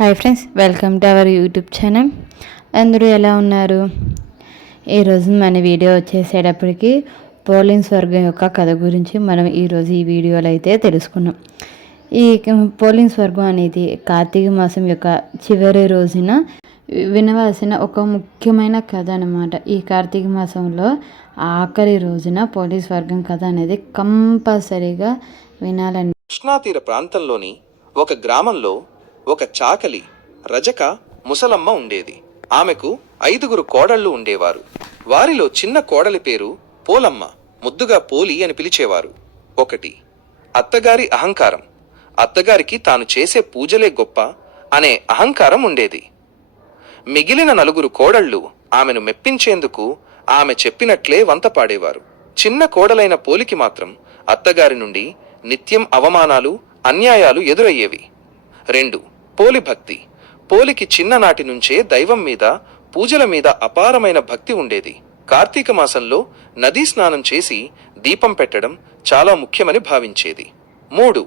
Hi friends, welcome to our YouTube channel. అందరూ ఎలా ఉన్నారు? ఈరోజు మన వీడియో వచ్చేసేటప్పటికి పోలిన్ స్వర్గం యొక్క కథ గురించి మనం ఈరోజు ఈ వీడియోలో అయితే తెలుసుకున్నాం. ఈ పోలిన్ స్వర్గం అనేది కార్తీక మాసం యొక్క చివరి రోజున వినవలసిన ఒక ముఖ్యమైన కథ అన్నమాట. ఈ కార్తీక మాసంలో ఆఖరి రోజున పోలిన్ స్వర్గం కథ అనేది కంపల్సరీగా వినాలండి. కృష్ణాతీర ప్రాంతంలోని ఒక గ్రామంలో ఒక చాకలి రజక ముసలమ్మ ఉండేది. ఆమెకు 5 కోడళ్లు ఉండేవారు. వారిలో చిన్న కోడలి పేరు పోలమ్మ, ముద్దుగా పోలి అని పిలిచేవారు. 1. అత్తగారి అహంకారం. అత్తగారికి తాను చేసే పూజలే గొప్ప అనే అహంకారం ఉండేది. మిగిలిన 4 కోడళ్లు ఆమెను మెప్పించేందుకు ఆమె చెప్పినట్లే వంత పాడేవారు. చిన్న కోడలైన పోలికి మాత్రం అత్తగారి నుండి నిత్యం అవమానాలు, అన్యాయాలు ఎదురయ్యేవి. 2. పోలి భక్తి. పోలికి చిన్ననాటి నుంచే దైవం మీద, పూజల మీద అపారమైన భక్తి ఉండేది. కార్తీక మాసంలో నదీ స్నానం చేసి దీపం పెట్టడం చాలా ముఖ్యమని భావించేది. 3.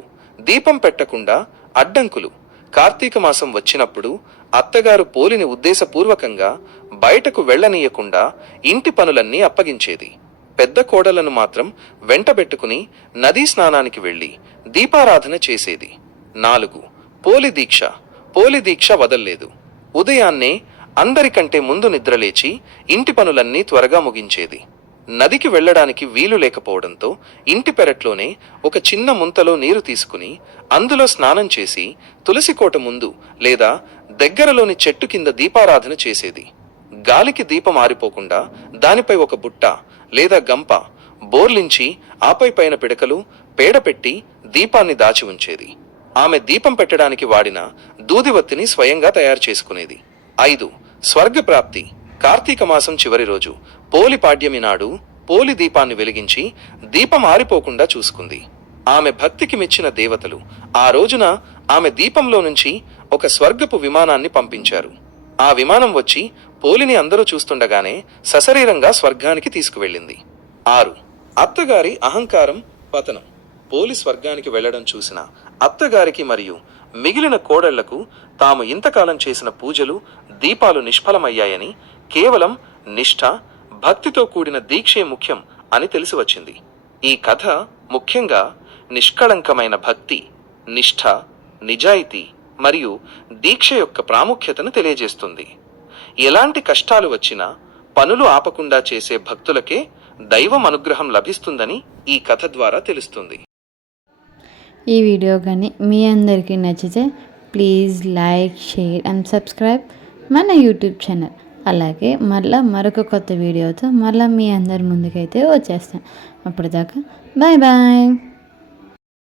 దీపం పెట్టకుండా అడ్డంకులు. కార్తీక మాసం వచ్చినప్పుడు అత్తగారు పోలిని ఉద్దేశపూర్వకంగా బయటకు వెళ్లనీయకుండా ఇంటి పనులన్నీ అప్పగించేది. పెద్ద కోడలను మాత్రం వెంటబెట్టుకుని నదీ స్నానానికి వెళ్లి దీపారాధన చేసేది. 4. పోలి దీక్ష. పోలి దీక్ష వదల్లేదు. ఉదయాన్నే అందరికంటే ముందు నిద్రలేచి ఇంటి పనులన్నీ త్వరగా ముగించేది. నదికి వెళ్లడానికి వీలు లేకపోవడంతో ఇంటి పెరట్లోనే ఒక చిన్న ముంతలో నీరు తీసుకుని అందులో స్నానం చేసి తులసికోట ముందు లేదా దగ్గరలోని చెట్టు కింద దీపారాధన చేసేది. గాలికి దీపం ఆరిపోకుండా దానిపై ఒక బుట్ట లేదా గంప బోర్లించి ఆపై పైన పిడకలు, పేడ పెట్టి దీపాన్ని దాచి ఉంచేది. ఆమె దీపం పెట్టడానికి వాడిన దూదివత్తిని స్వయంగా తయారు చేసుకునేది. 5. స్వర్గప్రాప్తి. కార్తీక మాసం చివరి రోజు పోలి పాడ్యమి నాడు పోలి దీపాన్ని వెలిగించి దీపం ఆరిపోకుండా చూసుకుంది. ఆమె భక్తికి మెచ్చిన దేవతలు ఆ రోజున ఆమె దీపంలో నుంచి ఒక స్వర్గపు విమానాన్ని పంపించారు. ఆ విమానం వచ్చి పోలిని అందరూ చూస్తుండగానే సశరీరంగా స్వర్గానికి తీసుకువెళ్ళింది. 6. అత్తగారి అహంకారం పతనం. పోలి స్వర్గానికి వెళ్లడం చూసిన అత్తగారికి మరియు మిగిలిన కోడళ్లకు తాము ఇంతకాలం చేసిన పూజలు, దీపాలు నిష్ఫలమయ్యాయని, కేవలం నిష్ఠ, భక్తితో కూడిన దీక్షే ముఖ్యం అని తెలిసి వచ్చింది. ఈ కథ ముఖ్యంగా నిష్కళంకమైన భక్తి, నిష్ఠ, నిజాయితీ మరియు దీక్ష యొక్క ప్రాముఖ్యతను తెలియజేస్తుంది. ఎలాంటి కష్టాలు వచ్చినా పనులు ఆపకుండా చేసే భక్తులకే దైవం అనుగ్రహం లభిస్తుందని ఈ కథ ద్వారా తెలుస్తుంది. ఈ వీడియో కానీ మీ అందరికీ నచ్చితే please like, share and subscribe మన యూట్యూబ్ ఛానల్. అలాగే మరొక కొత్త వీడియోతో మీ అందరి ముందుకైతే వచ్చేస్తాను. అప్పటిదాకా బాయ్ బాయ్.